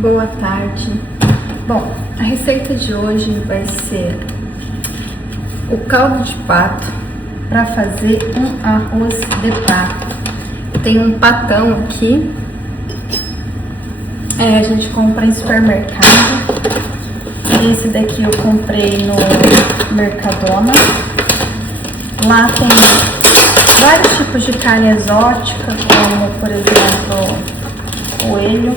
Boa tarde. Bom, a receita de hoje vai ser o caldo de pato para fazer um arroz de pato. Tem um patão aqui, a gente compra em supermercado. Esse daqui eu comprei no Mercadona. Lá tem vários tipos de carne exótica, como por exemplo coelho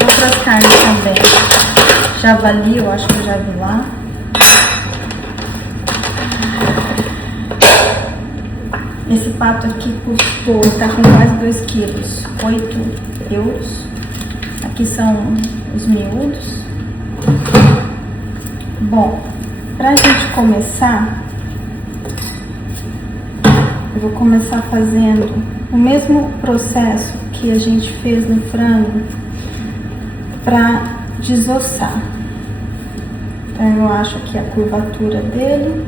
e outras carnes também. Javali, eu acho que eu já vi lá. Esse pato aqui custou, tá com quase 2 quilos, 8 euros. Aqui são os miúdos. Bom, pra gente começar, eu vou começar fazendo o mesmo processo que a gente fez no frango pra desossar. Então eu acho aqui a curvatura dele.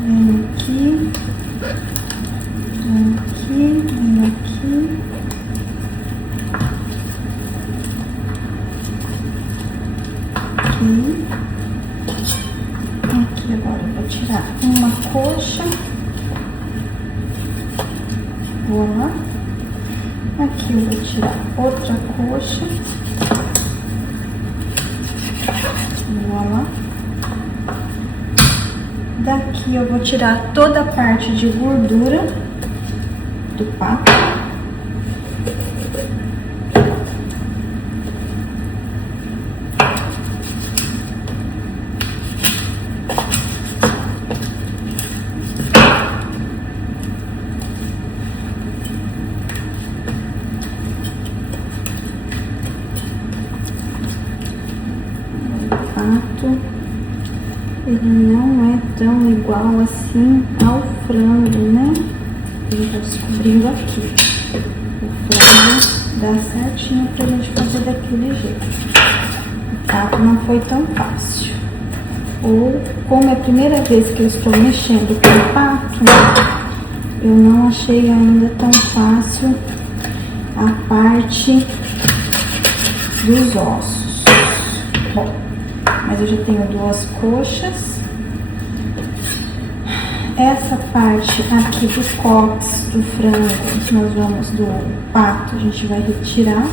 Vem aqui, vem aqui, vem aqui. Aqui agora eu vou tirar uma coxa. Vou lá. Aqui eu vou tirar outra coxa. Vou lá. Daqui eu vou tirar toda a parte de gordura do pato. O pato, ele não é tão igual assim ao frango, né? A gente tá descobrindo aqui. O frango dá certinho pra gente fazer daquele jeito. O pato não foi tão fácil. Ou, como é a primeira vez que eu estou mexendo com o pato, eu não achei ainda tão fácil a parte dos ossos. Bom, mas eu já tenho 2 coxas. Essa parte aqui do cóccix do frango, do pato, a gente vai retirar.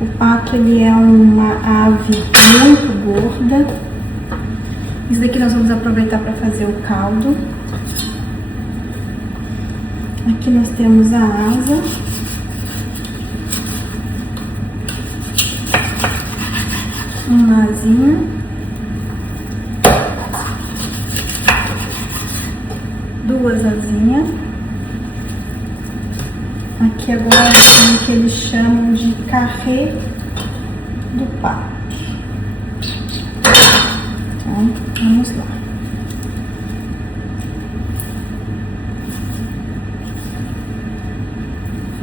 O pato, ele é uma ave muito gorda. Isso daqui nós vamos aproveitar para fazer o caldo. Aqui nós temos a asa. Um nasinho. 2 asinhas. Aqui agora tem o que eles chamam de carré do pato. Então, vamos lá.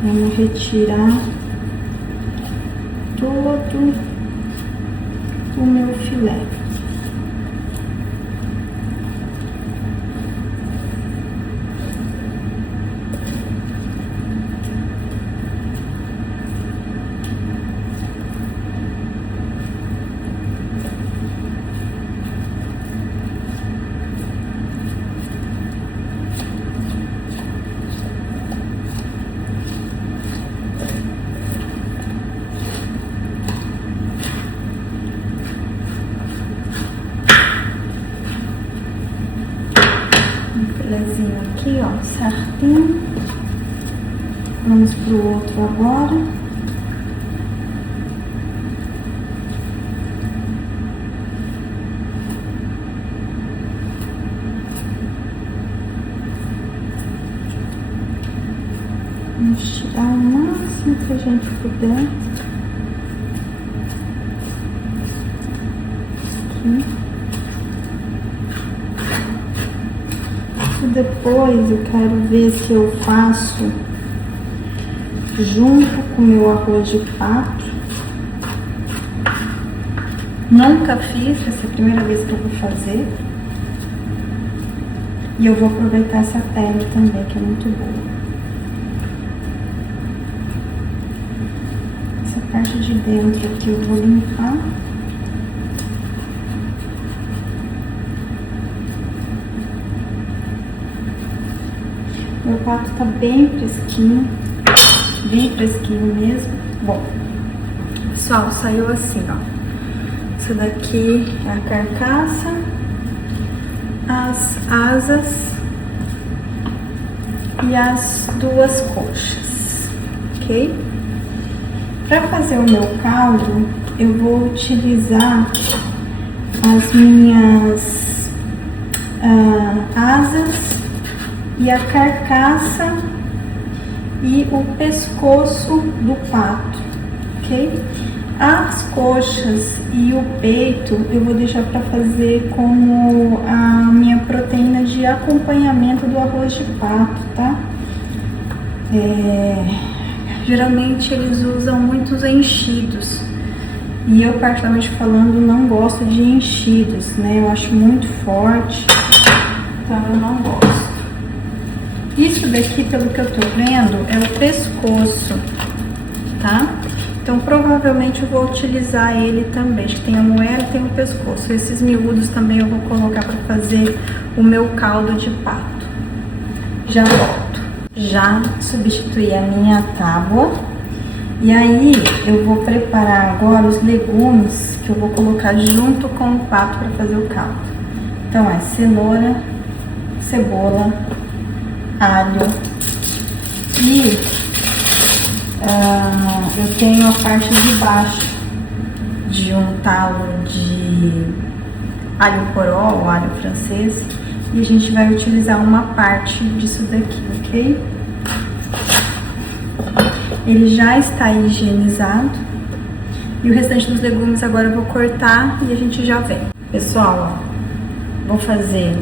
Vamos retirar todo o meu filé. Filezinho aqui, ó, certinho. Vamos pro outro agora. Vamos tirar o máximo que a gente puder. Aqui. Depois eu quero ver se eu faço junto com o meu arroz de pato Nunca fiz, vai ser a primeira vez que eu vou fazer. E eu vou aproveitar essa pele também, que é muito boa. Essa parte de dentro aqui eu vou limpar. Meu pato tá bem fresquinho mesmo. Bom, pessoal, saiu assim, ó. Essa daqui é a carcaça, as asas e as duas coxas, ok? Para fazer o meu caldo, eu vou utilizar as minhas asas e a carcaça e o pescoço do pato, ok? As coxas e o peito eu vou deixar para fazer como a minha proteína de acompanhamento do arroz de pato, tá? Geralmente eles usam muitos enchidos e eu, particularmente falando, não gosto de enchidos, né? Eu acho muito forte, então eu não gosto. Isso daqui, pelo que eu tô vendo, é o pescoço, tá? Então provavelmente eu vou utilizar ele também. Acho que tem a moela e tem o pescoço. Esses miúdos também eu vou colocar para fazer o meu caldo de pato. Já volto. Já substituí a minha tábua. E aí eu vou preparar agora os legumes que eu vou colocar junto com o pato para fazer o caldo. Então é cenoura, cebola, alho e eu tenho a parte de baixo de um talo de alho poró ou alho francês e a gente vai utilizar uma parte disso daqui, ok? Ele já está higienizado e o restante dos legumes agora eu vou cortar e a gente já vem. Pessoal, ó, vou fazer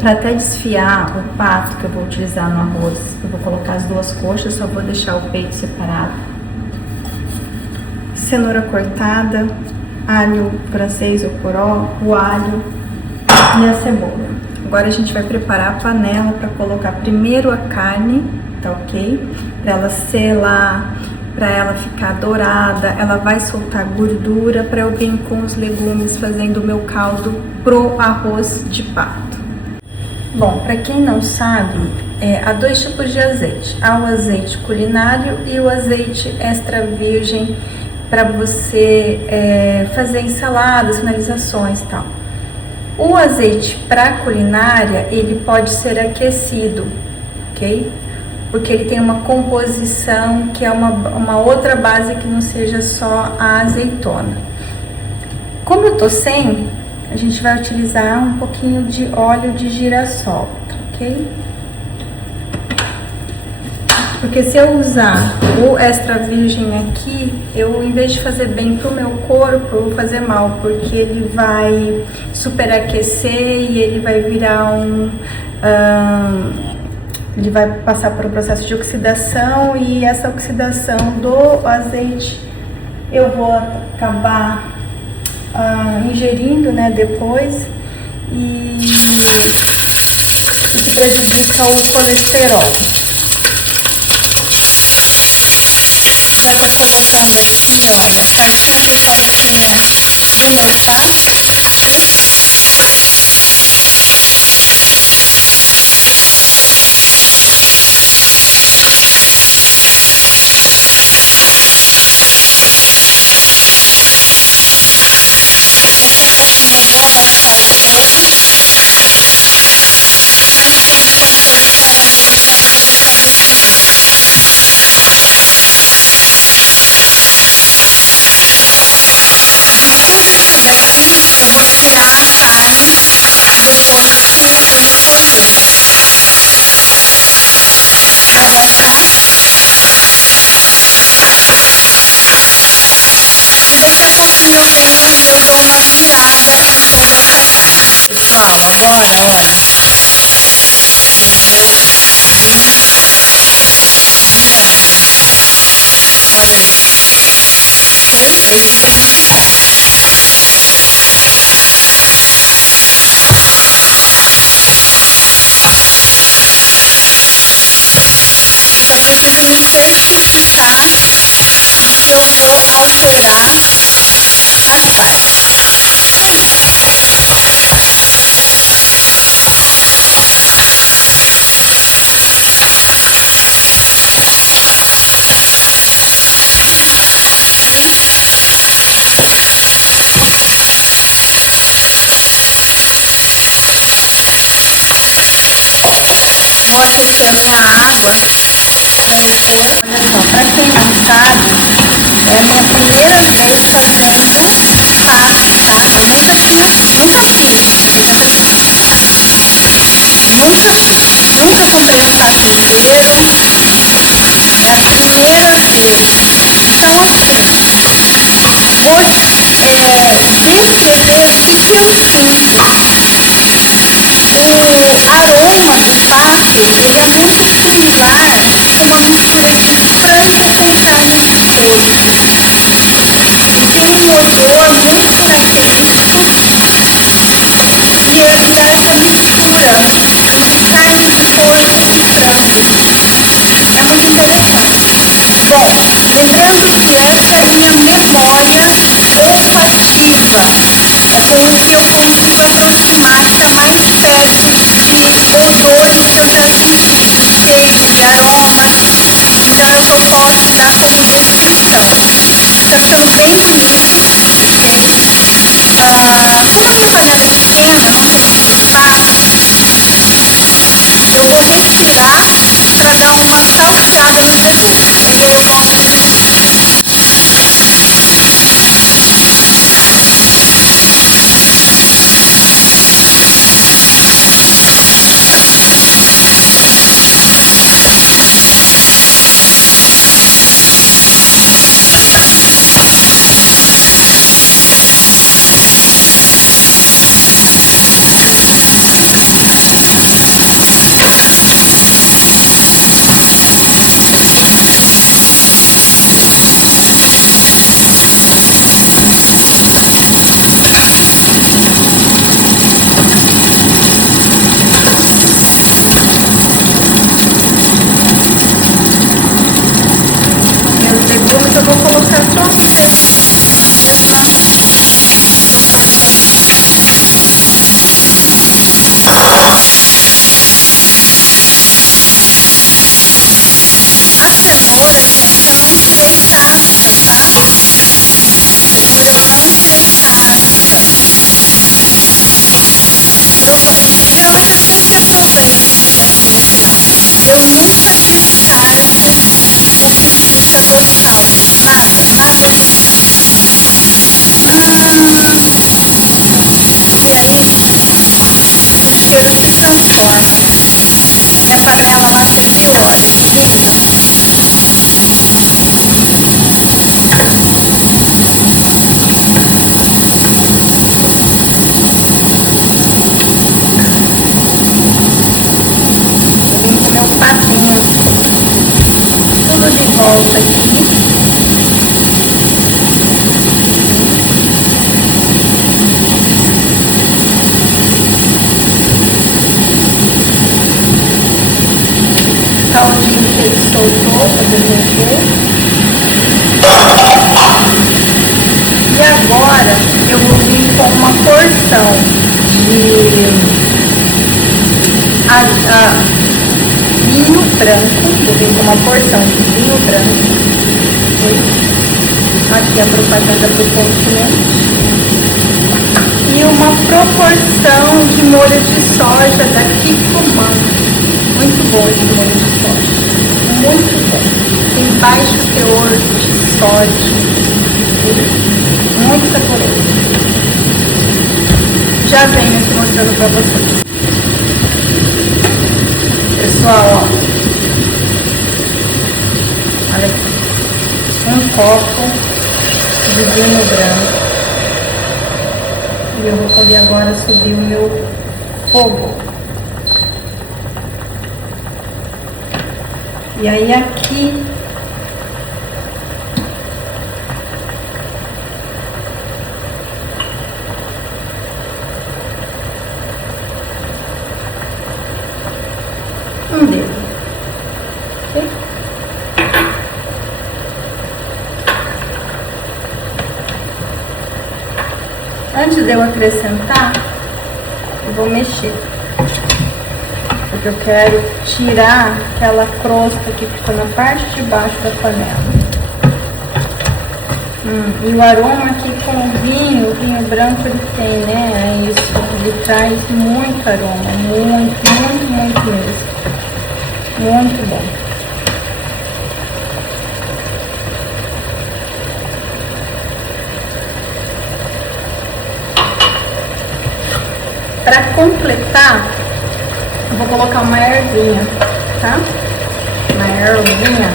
para até desfiar o pato que eu vou utilizar no arroz. Eu vou colocar as duas coxas, só vou deixar o peito separado. Cenoura cortada, alho francês ou poró, o alho e a cebola. Agora a gente vai preparar a panela para colocar primeiro a carne, tá ok? Para ela selar, para ela ficar dourada, ela vai soltar gordura para eu vir com os legumes fazendo o meu caldo pro arroz de pato. Bom, para quem não sabe, há dois tipos de azeite. Há o azeite culinário e o azeite extra virgem para você fazer ensaladas, finalizações e tal. O azeite para culinária, ele pode ser aquecido, ok? Porque ele tem uma composição que é uma outra base que não seja só a azeitona. Como eu tô sem, a gente vai utilizar um pouquinho de óleo de girassol, tá ok? Porque se eu usar o extra virgem aqui, eu, em vez de fazer bem pro meu corpo, eu vou fazer mal, porque ele vai superaquecer e ele vai virar ele vai passar por um processo de oxidação e essa oxidação do azeite eu vou acabar ingerindo, né, depois e isso prejudica o colesterol. Já tô colocando aqui, olha, a carcaça já é bem alçada, ok? Daqui a pouquinho eu vou abaixar o fogo. Enquanto eu vou cortando os negocinhos. De tudo isso daqui, eu vou tirar a carne depois que eu escolher. Abaixar. E daqui a pouquinho eu venho e eu dou uma virada em toda a panela. Pessoal, agora, olha, ele deu bem viradinho. Olha isso. Perfeito. me certificar de que eu vou alterar as partes. Vou aquecer a minha água, fervendo. Olha só, pra quem não sabe, é a minha primeira vez fazendo pato, tá? Eu nunca fiz, nunca comprei um tapezeiro, é a primeira vez. Então, assim, vou descrever o que eu sinto. O aroma do pato, ele é muito similar com uma mistura de frango com carne de boi. E tem um odor muito característico e essa mistura entre carne de boi e frango. É muito interessante. Bom, lembrando que essa é a minha memória olfativa. É como se eu conseguindo aproximar, ficar mais perto de odores que eu já senti, de cheiro, de aromas. Então é o que eu posso dar como descrição. Tá ficando bem bonito, ok? Como a minha panela é pequena, não tem muito espaço, eu vou retirar para dar uma salteada no presunto, porque aí eu volto e misturo. Meus legumes eu vou colocar só um pedacinho, na mesma proporção. A cenoura, gente, eu não tirei casca, tá? Cenoura ela não tem casca. E eu acho que não tinha problema de tempero, não. Eu nunca tive carne com liquidificador de sal. Nada, nada mesmo. E aí, o cheiro se transforma. A minha panela ela ferveu, olha que linda. Eu vim com meu patinho tudo de volta aqui. O caldinho que ele soltou para derreter. E agora eu vou vir com uma porção de vinho branco. Vou vir com uma porção de vinho branco. Aqui a propaganda para o continente. E uma proporção de molho de soja da Kikkoman. Muito bom esse molho de soja. Muito bom. Tem baixo teor de sódio. Muito saboroso. Já venho aqui mostrando para vocês. Pessoal, ó. Olha aqui. Um copo de vinho branco. E eu vou poder agora subir o meu fogo. E aí aqui um dedo, ok? Antes de eu acrescentar, eu vou mexer. Porque eu quero tirar aquela crosta que ficou na parte de baixo da panela. E o aroma aqui com o vinho branco ele tem, né? É isso, ele traz muito aroma, muito mesmo. Muito bom. Para completar, eu vou colocar uma ervinha, tá? Uma ervinha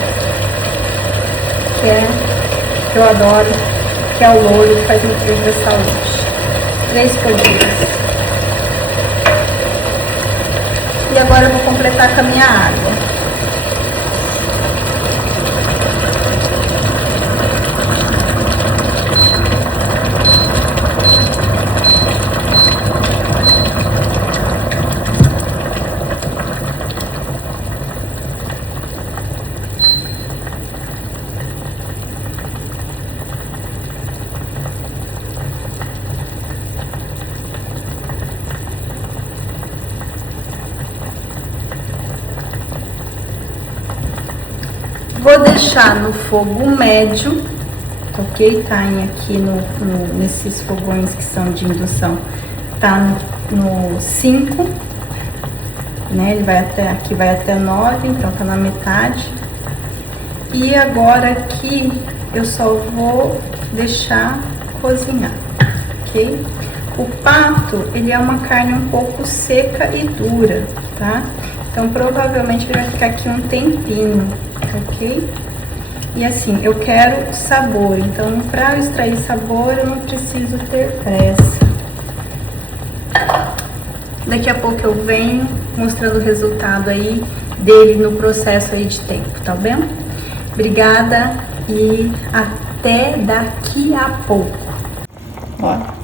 que eu adoro, que é o louro, que faz muito bem pra saúde. 3 colheres. E agora eu vou completar com a minha água. Vou deixar no fogo médio, ok? Tá aqui nesses fogões que são de indução, tá no 5, né? Ele vai até, aqui vai até 9, então tá na metade. E agora aqui eu só vou deixar cozinhar, ok? O pato, ele é uma carne um pouco seca e dura, tá? Então provavelmente ele vai ficar aqui um tempinho, ok? E assim, eu quero sabor, então para extrair sabor eu não preciso ter pressa. Daqui a pouco eu venho mostrando o resultado aí dele no processo aí de tempo, tá vendo? Obrigada e até daqui a pouco. Bora.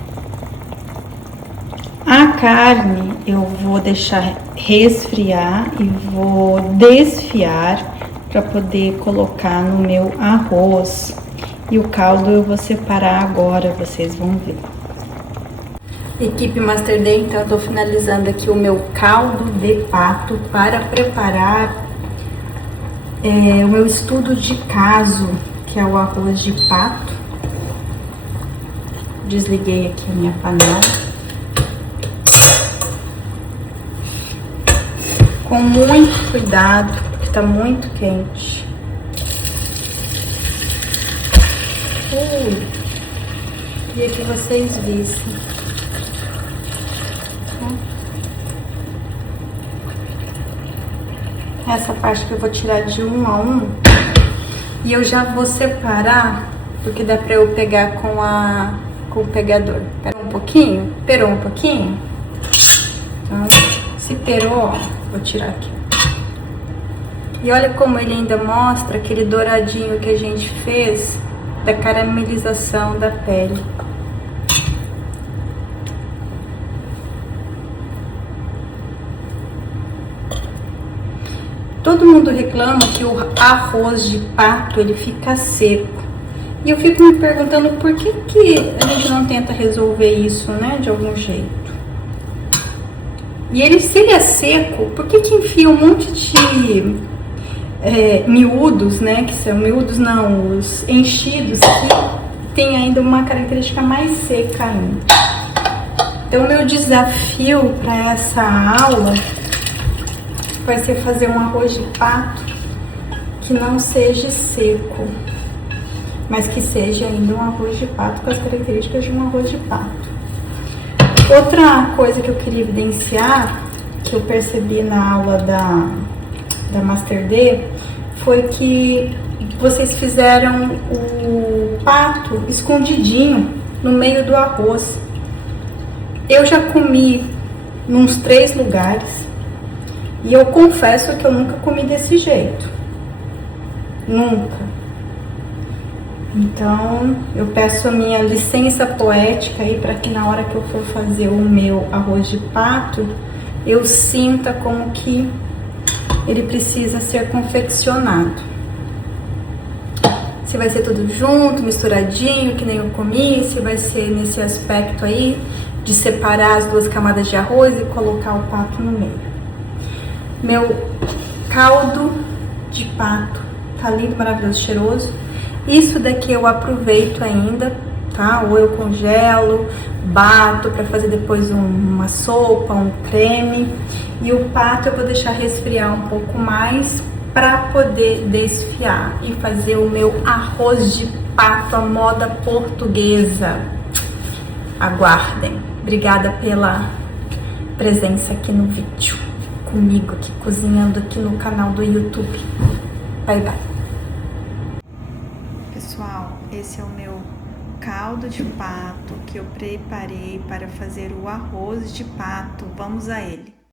A carne eu vou deixar resfriar e vou desfiar para poder colocar no meu arroz. E o caldo eu vou separar agora, vocês vão ver. Equipe Master Day, então eu tô finalizando aqui o meu caldo de pato para preparar o meu estudo de caso, que é o arroz de pato. Desliguei aqui a minha panela. Com muito cuidado, porque tá muito quente. Queria que vocês vissem. Essa parte que eu vou tirar de um a um. E eu já vou separar, porque dá pra eu pegar com o pegador. Perou um pouquinho? Perou um pouquinho? Então, se perou, ó, vou tirar aqui. E olha como ele ainda mostra aquele douradinho que a gente fez da caramelização da pele. Todo mundo reclama que o arroz de pato ele fica seco. E eu fico me perguntando por que a gente não tenta resolver isso, né, de algum jeito. E se ele é seco, por que enfia um monte de miúdos, né, que são miúdos não, os enchidos, que tem ainda uma característica mais seca ainda. Então, meu desafio para essa aula vai ser fazer um arroz de pato que não seja seco, mas que seja ainda um arroz de pato com as características de um arroz de pato. Outra coisa que eu queria evidenciar, que eu percebi na aula da Master D, foi que vocês fizeram o pato escondidinho no meio do arroz. Eu já comi nos 3 lugares e eu confesso que eu nunca comi desse jeito. Nunca. Então, eu peço a minha licença poética aí para que na hora que eu for fazer o meu arroz de pato, eu sinta como que ele precisa ser confeccionado. Se vai ser tudo junto, misturadinho, que nem eu comi, se vai ser nesse aspecto aí de separar as 2 camadas de arroz e colocar o pato no meio. Meu caldo de pato tá lindo, maravilhoso, cheiroso. Isso daqui eu aproveito ainda, tá? Ou eu congelo, bato para fazer depois uma sopa, um creme. E o pato eu vou deixar resfriar um pouco mais para poder desfiar e fazer o meu arroz de pato à moda portuguesa. Aguardem. Obrigada pela presença aqui no vídeo, comigo aqui cozinhando aqui no canal do YouTube. Bye, bye. Pessoal, esse é o meu caldo de pato que eu preparei para fazer o arroz de pato. Vamos a ele.